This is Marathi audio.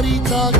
somebody talk